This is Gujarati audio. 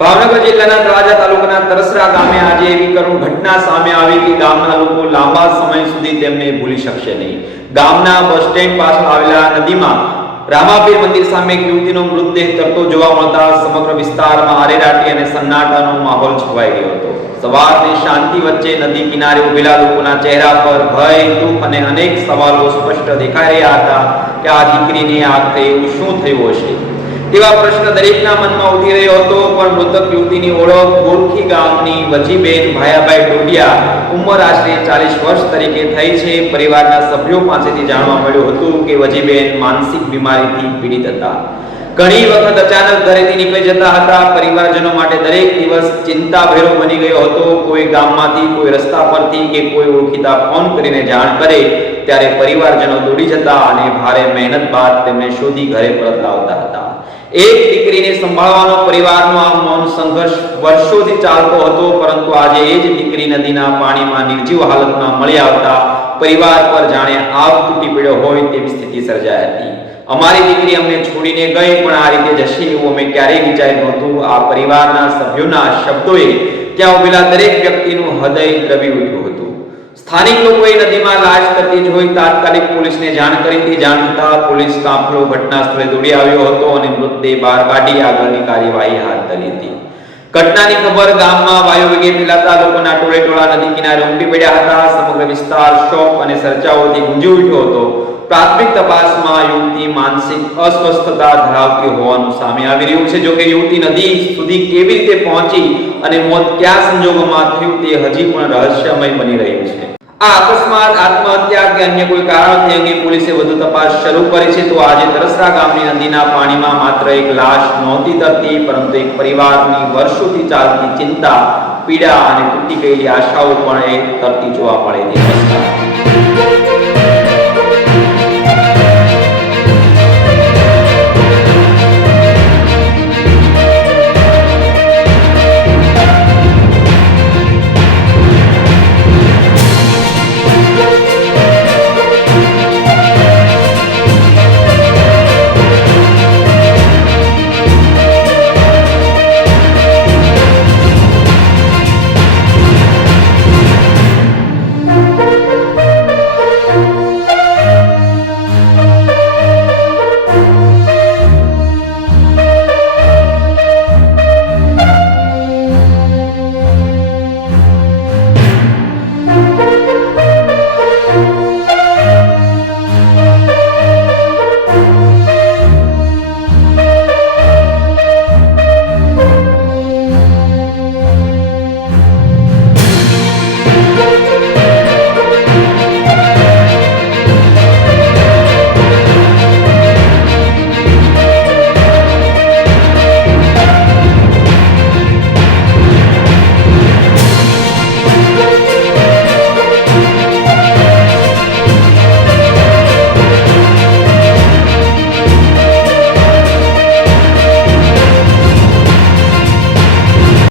ભાવનગર જિલ્લાના તળાજા તાલુકાના તરસરા ગામે આજે એવી કરુણ ઘટના સામે આવી કે ગામના લોકો લાંબા સમય સુધી તેમને ભૂલી શકશે નહીં. ગામના બસ સ્ટેન્ડ પાછળ આવેલા નદીમાં રામાપીર મંદિર સામે એક યુવતીનો મૃતદેહ તરતો જોવા મળતા સમગ્ર વિસ્તારમાં આરેરાટી અને સન્નાટાનો માહોલ છવાઈ ગયો હતો. સવારની શાંતિ વચ્ચે નદી કિનારે ઉભેલા લોકોના ચહેરા પર ભય, દુઃખ અને અનેક સવાલો સ્પષ્ટ દેખાઈ રહ્યા હતા કે આ દીકરીને આખરે એવું શું થયું હશે તેવા પ્રશ્ન દરેકના મનમાં ઉઠી રહ્યો હતો. પણ મૃતક યુવતીની ઓળખ ગોરખી ગામની વજીબેન ભાયાભાઈ ડોડિયા, ઉંમર આશરે 40 વર્ષ તરીકે થઈ છે. પરિવારના સભ્યો પાસેથી જાણવા મળ્યું હતું કે વજીબેન માનસિક બીમારીથી પીડિત હતા. ઘણી વખત અચાનક ઘરેથી નીકળી જતા હતા. પરિવારજનો માટે દરેક દિવસ ચિંતાભેરો બની ગયો હતો. કોઈ ગામમાંથી, કોઈ રસ્તા પરથી કે કોઈ ઓળખીતા ફોન કરીને જાણ કરે ત્યારે પરિવારજનો દોડી જતા અને ભારે મહેનત બાદ તેમને શોધી ઘરે પરત લાવતા હતા. એક દીકરીને સંભાળવાનો પરિવારનો આ મૌન સંઘર્ષ વર્ષોથી ચાલતો હતો, પરંતુ આજે એ જ દીકરી નદીના પાણીમાં નિર્જીવ હાલતમાં મળી આવતા પરિવાર પર જાણે આગ તૂટી પડ્યો હોય તેવી સ્થિતિ સર્જાઈ હતી. અમારી દીકરી અમને છોડીને ગઈ, પણ આ રીતે જશે એવું અમે ક્યારેય વિચાર્યું નહોતું. આ પરિવારના સભ્યોના શબ્દોએ ત્યાં ઉભેલા દરેક વ્યક્તિનું હૃદય દ્રવી ઉઠ્યું હતું. સ્થાનિક લોકોએ નદીમાં લાશ તરતી જોઈ તાત્કાલિક પોલીસને જાણ કરી હતી. જાણ થતાં પોલીસ કાફલો ઘટના સ્થળે દોડી આવ્યો હતો અને મૃતદેહ બહાર કાઢી આગળની કાર્યવાહી હાથ ધરી હતી. ઘટનાની ખબર ગામમાં વાયુવેગે ફેલાતા લોકોના ટોળેટોળા નદી કિનારે ઉમટી પડ્યા હતા. સમગ્ર વિસ્તાર શોક અને ચર્ચાઓથી ગુંજી ઉઠ્યો હતો. પ્રાથમિક તપાસમાં યુવતી માનસિક અસ્વસ્થતા ધરાવતી હોવાનું સામે આવી રહ્યું છે. જોકે યુવતી નદી સુધી કેવી રીતે પહોંચી અને મોત કયા સંજોગોમાં થયું તે હજી પણ રહસ્યમય બની રહ્યું છે. આ અકસ્માત, આત્મહત્યા કે અન્ય કોઈ કારણથી અંગે પોલીસે વધુ તપાસ શરૂ કરી છે. તો આજે તરસરા ગામની નદીના પાણીમાં માત્ર એક લાશ નહોતી તરતી, પરંતુ એક પરિવારની વર્ષોથી ચાલતી ચિંતા, પીડા અને તૂટી ગયેલી આશાઓ પણ તરતી જોવા મળે છે.